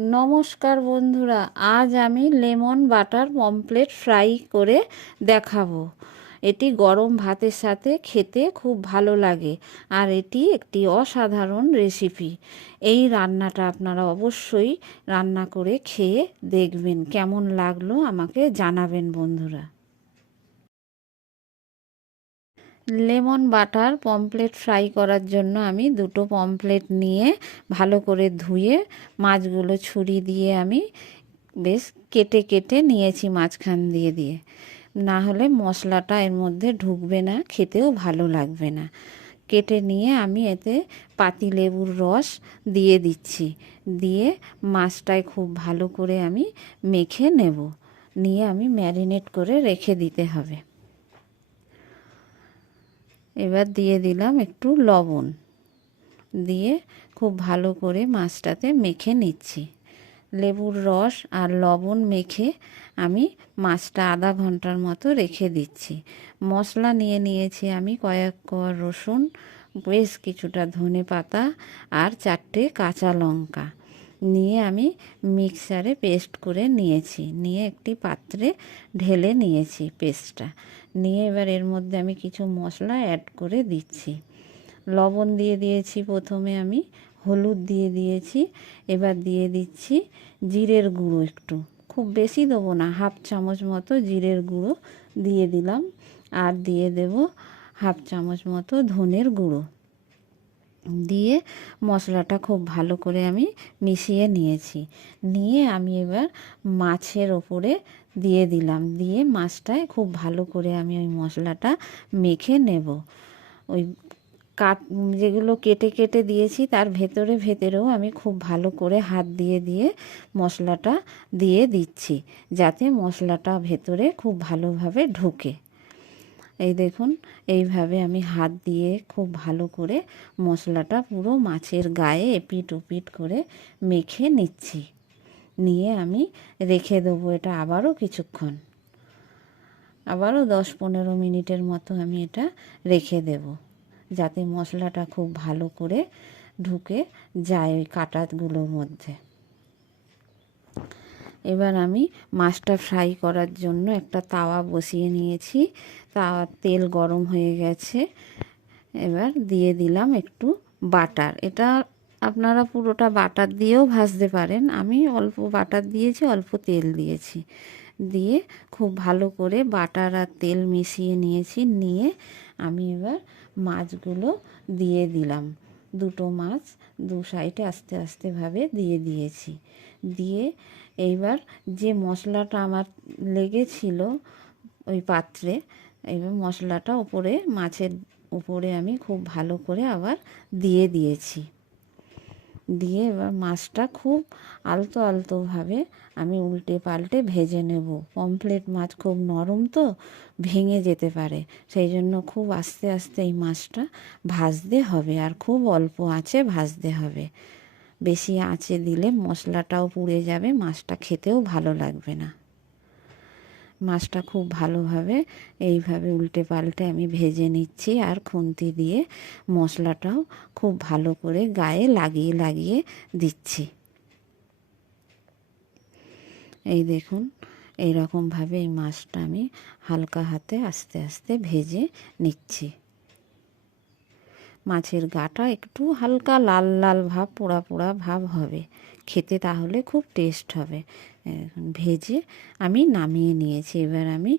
নমস্কার বন্ধুরা, আজ আমি লেমন বাটার পমফ্রেট ফ্রাই করে দেখাবো। এটি গরম ভাতের সাথে খেতে খুব ভালো লাগে আর এটি একটি অসাধারণ রেসিপি। এই রান্নাটা আপনারা অবশ্যই রান্না করে খেয়ে দেখবেন, কেমন লাগলো আমাকে জানাবেন বন্ধুরা। লেমন বাটার পমফ্রেট ফ্রাই করার জন্য আমি দুটো পমফ্রেট নিয়ে ভালো করে ধুয়ে মাছগুলো ছুরি দিয়ে আমি বেশ কেটে কেটে নিয়েছি মাঝখান দিয়ে দিয়ে, না হলে মশলাটা এর মধ্যে ঢুকবে না, খেতেও ভালো লাগবে না। কেটে নিয়ে আমি এতে পাতিলেবুর রস দিয়ে দিচ্ছি, দিয়ে মাছটায় খুব ভালো করে আমি মেখে নেব, নিয়ে আমি ম্যারিনেট করে রেখে দিতে হবে। এবার দিয়ে দিলাম একটু লবণ, দিয়ে খুব ভালো করে মাছটাতে মেখে নিচ্ছি। লেবুর রস আর লবণ মেখে আমি মাছটা আধা ঘন্টার মতো রেখে দিচ্ছি। মশলা নিয়ে নিয়েছি আমি কয়েক কোয়া রসুন, বেশ কিছুটা ধনে পাতা আর 4টে কাঁচা লঙ্কা নিয়ে আমি মিক্সারে পেস্ট করে নিয়েছি, নিয়ে একটি পাত্রে ঢেলে নিয়েছি পেস্টটা। নিয়ে এবার এর মধ্যে আমি কিছু মশলা অ্যাড করে দিচ্ছি। লবণ দিয়ে দিয়েছি প্রথমে, আমি হলুদ দিয়ে দিয়েছি, এবার দিয়ে দিচ্ছি জিরের গুঁড়ো, একটু খুব বেশি দেবো না, হাফ চামচ মতো জিরের গুঁড়ো দিয়ে দিলাম, আর দিয়ে দেব হাফ চামচ মতো ধনের গুঁড়ো। দিয়ে মশলাটা খুব ভালো করে আমি মিশিয়ে নিয়েছি, নিয়ে আমি এবার মাছের ওপরে দিয়ে দিলাম, দিয়ে মাছটায় খুব ভালো করে আমি ওই মশলাটা মেখে নেব। ওই যেগুলো কেটে কেটে দিয়েছি তার ভেতরেও আমি খুব ভালো করে হাত দিয়ে দিয়ে মশলাটা দিয়ে দিচ্ছি, যাতে মশলাটা ভেতরে খুব ভালোভাবে ঢোকে। এই দেখুন, এইভাবে আমি হাত দিয়ে খুব ভালো করে মশলাটা পুরো মাছের গায়ে এপিট ওপিট করে মেখে নিচ্ছি, নিয়ে আমি রেখে দেবো এটা আবারও কিছুক্ষণ, আবারও 10-15 মিনিটের মতো আমি এটা রেখে দেব, যাতে মশলাটা খুব ভালো করে ঢুকে যায় ওই কাঁটাগুলোর মধ্যে। এবার আমি মাছটা ফ্রাই করার জন্য একটা তাওয়া বসিয়ে নিয়েছি, তাওয়ার তেল গরম হয়ে গেছে। এবার দিয়ে দিলাম একটু বাটার, এটা আপনারা পুরোটা বাটার দিয়েও ভাজতে পারেন, আমি অল্প বাটার দিয়েছি, অল্প তেল দিয়েছি। দিয়ে খুব ভালো করে বাটার আর তেল মিশিয়ে নিয়েছি, নিয়ে আমি এবার মাছগুলো দিয়ে দিলাম। দুটো মাছ দু সাইডে আস্তে আস্তে ভাবে দিয়ে দিয়েছি, দিয়ে এইবার যে মশলাটা আমার লেগেছিল ওই পাত্রে, এবার মশলাটা উপরে মাছের উপরে আমি খুব ভালো করে আবার দিয়ে দিয়েছি। দিয়ে এবার মাছটা খুব আলতো আলতোভাবে আমি উল্টে পাল্টে ভেজে নেব। পমফ্রেট মাছ খুব নরম তো, ভেঙে যেতে পারে, সেই জন্য খুব আস্তে আস্তে এই মাছটা ভাজতে হবে, আর খুব অল্প আঁচে ভাজতে হবে। বেশি আঁচে দিলে মশলাটাও পুড়ে যাবে, মাছটা খেতেও ভালো লাগবে না। মাছটা খুব ভালোভাবে এইভাবে উল্টে পাল্টে আমি ভেজে নিচ্ছি, আর খুন্তি দিয়ে মশলাটাও খুব ভালো করে গায়ে লাগিয়ে লাগিয়ে দিচ্ছি। এই দেখুন, এইরকমভাবে এই মাছটা আমি হালকা হাতে আস্তে আস্তে ভেজে নিচ্ছি। মাছের গাটা একটু হালকা লাল লাল ভাব, পোড়া পোড়া ভাব হবে, খেতে তাহলে খুব টেস্ট হবে। ভেজে আমি নামিয়ে নিয়েছি। এবার আমি